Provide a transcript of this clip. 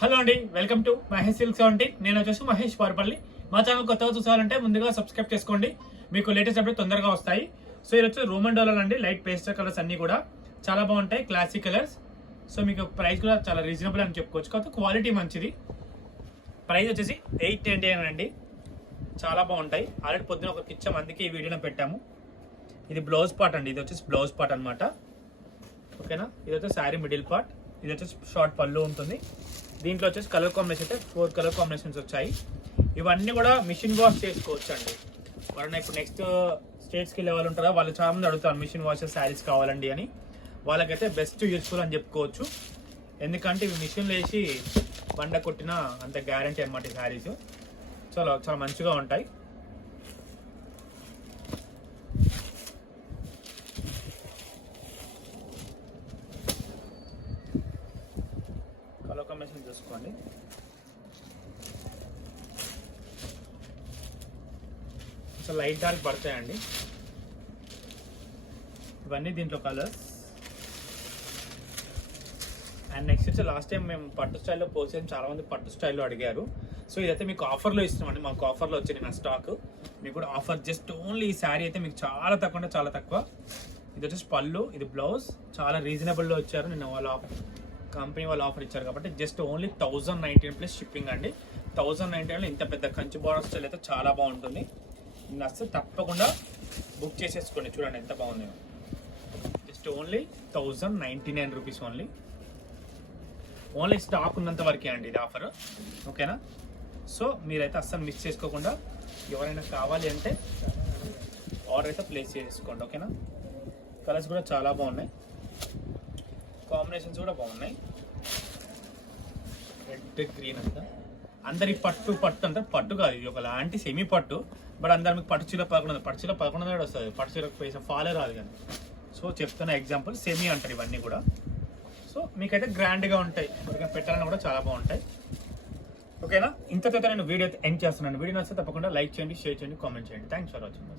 Hello అండి, welcome to Mahesh silk 70. నేను వచ్చేసి మహేష్ పార్పల్లి. మా ఛానల్ కొత్తగా చూసారంటే ముందుగా సబ్స్క్రైబ్ చేసుకోండి, మీకు లేటెస్ట్ అప్డేట్ తొందరగా వస్తాయి. సో ఇది వచ్చి రోమన్ డోలర్ అండి, లైట్ పేస్టల్ కలర్స్ అన్ని కూడా చాలా బాగుంటాయి, క్లాసిక్ కలర్స్. సో మీకు ప్రైస్ కూడా చాలా రీజనబుల్ అని చెప్పుకోవచ్చు, కాకపోతే క్వాలిటీ మంచిది. ప్రైస్ వచ్చేసి 899 అండి, చాలా బాగుంటాయి. ఆల్రెడీ పొద్దున ఒక ఇచ్చాము, అందుకే ఈ వీడియోలో పెట్టాము. ఇది బ్లౌజ్ పార్ట్ అండి, ఇది వచ్చేసి బ్లౌజ్ పార్ట్ అనమాట. ఓకేనా, ఇది వచ్చేసి శారీ మిడిల్ పార్ట్, ఇది వచ్చేసి షార్ట్ పళ్ళు ఉంటుంది. దీంట్లో వచ్చేసి కలర్ కాంబినేషన్ అయితే 4 కలర్ కాంబినేషన్స్ వచ్చాయి. ఇవన్నీ కూడా మిషన్ వాష్ చేసుకోవచ్చు అండి. ఎవరైనా ఇప్పుడు నెక్స్ట్ స్టేట్స్కి వెళ్ళే వాళ్ళు ఉంటారా, వాళ్ళు చాలా మంది అడుగుతారు మిషన్ వాష్ శారీస్ కావాలండి అని. వాళ్ళకైతే బెస్ట్ యూస్ఫుల్ అని చెప్పుకోవచ్చు, ఎందుకంటే ఇవి మిషన్లో వేసి బండ కొట్టిన అంత గ్యారంటీ అనమాట. ఈ శారీస్ చాలా చాలా మంచిగా ఉంటాయి. కలర్ కాంబినేషన్ చూసుకోండి. అసలు లైట్ డార్క్ పడతాయండి ఇవన్నీ దీంట్లో కలర్స్. అండ్ నెక్స్ట్ వచ్చి లాస్ట్ టైం మేము పట్టు స్టైల్లో పోసాము, చాలా మంది పట్టు స్టైల్లో అడిగారు. సో ఇదైతే మీకు ఆఫర్లో ఇస్తున్నామండి, మాకు ఆఫర్లో వచ్చింది నా స్టాక్. మీకు కూడా ఆఫర్ జస్ట్ ఓన్లీ ఈ శారీ అయితే మీకు చాలా తక్కువ అంటే చాలా తక్కువ. ఇది వచ్చేసి పళ్ళు, ఇది బ్లౌజ్, చాలా రీజనబుల్లో వచ్చారు. నిన్న వాళ్ళ కంపెనీ వాళ్ళు ఆఫర్ ఇచ్చారు కాబట్టి జస్ట్ ఓన్లీ 1099 ప్లస్ షిప్పింగ్ అండి. 1099లో ఇంత పెద్ద కంచి బోర్డర్ స్టైల్ అయితే చాలా బాగుంటుంది. నచ్చితే తప్పకుండా బుక్ చేసేసుకోండి. చూడండి ఎంత బాగుంది, just only 1099 rupees only. Only stock ఉన్నంత వరకే అండి ఇది ఆఫర్, ఓకేనా. సో మీరైతే అస్సలు మిస్ చేసుకోకుండా ఎవరైనా కావాలి అంటే ఆర్డర్ అయితే ప్లేస్ చేసుకోండి, ఓకేనా. కలర్స్ కూడా చాలా బాగున్నాయి, కాంబినేషన్స్ కూడా బాగున్నాయి. రెడ్ గ్రీన్ అంతా అందరి పట్టు అంటారు, పట్టు కాదు ఇది, ఒక లాంటి సెమీ పట్టు. బట్ అందరు మీకు పట్టు చీర 1100, పట్టు చీర 1100 వస్తుంది, పట్టు చీర పైసా ఫాలే రాదు కానీ. సో చెప్తున్న ఎగ్జాంపుల్ సెమీ అంటారు ఇవన్నీ కూడా. సో మీకైతే గ్రాండ్గా ఉంటాయి, ఎవరికైనా పెట్టాలని కూడా చాలా బాగుంటాయి, ఓకేనా. ఇంతతో నేను వీడియో ఎండ్ చేస్తున్నాను. వీడియో నచ్చితే తప్పకుండా లైక్ చేయండి, షేర్ చేయండి, కామెంట్ చేయండి. Thanks for watching.